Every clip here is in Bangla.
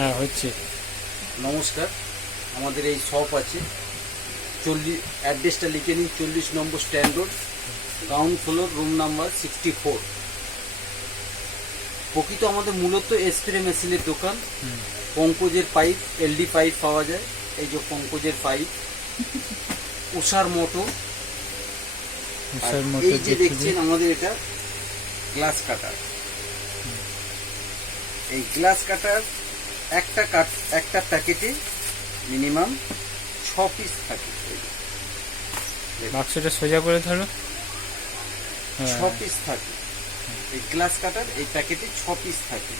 হ্যাঁ হচ্ছে। নমস্কার, আমাদের এই শপ আছে 40, অ্যাড্রেসটা লিখে নিন, 40 number Strand Road, ground floor, room number 64। প্রকৃত আমাদের মূলত স্প্রে মেশিনের দোকান। পঙ্কজের পাইপ, এলডি পাইপ পাওয়া যায়। এই যে পঙ্কজের পাইপ, উষার মোটর। এই যে দেখছেন আমাদের এটা গ্লাস কাটার। এই গ্লাস কাটার একটা প্যাকেটে মিনিমাম 6 পিস থাকে। বাক্সটা সোজা করে ধরো। 6 পিস থাকে এই গ্লাস কাটার। এই প্যাকেটে 6 পিস থাকে।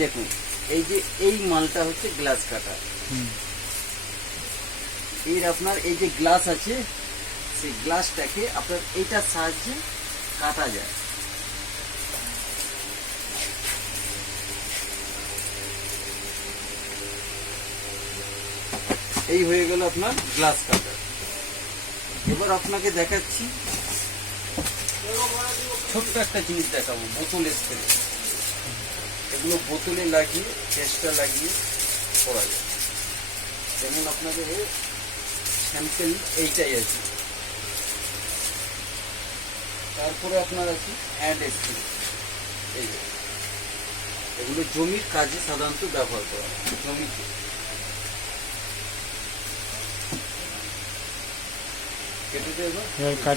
দেখুন, এই যে এই মালটা হচ্ছে গ্লাস কাটার। এর আপনার এই যে গ্লাস আছে, সেই গ্লাসটাকে আপনার এইটার সাহায্যে কাটা যায়। এই হয়ে গেল আপনার গ্লাস কাটার। এবার আপনাকে দেখাচ্ছি ছোট্ট একটা জিনিস দেখাবো, বোতল স্প্রে। এগুলো বোতলে লাগিয়ে, চেষ্টা লাগিয়ে করা যায়। যেমন আপনাদের স্যাম্পেল এইটাই আছে। তারপরে আপনার আছে হ্যান্ড স্প্রে। এই যে এগুলো জমির কাজে সাধারণত ব্যবহার করা হয়। জমিতে কেটে দেবো। কাট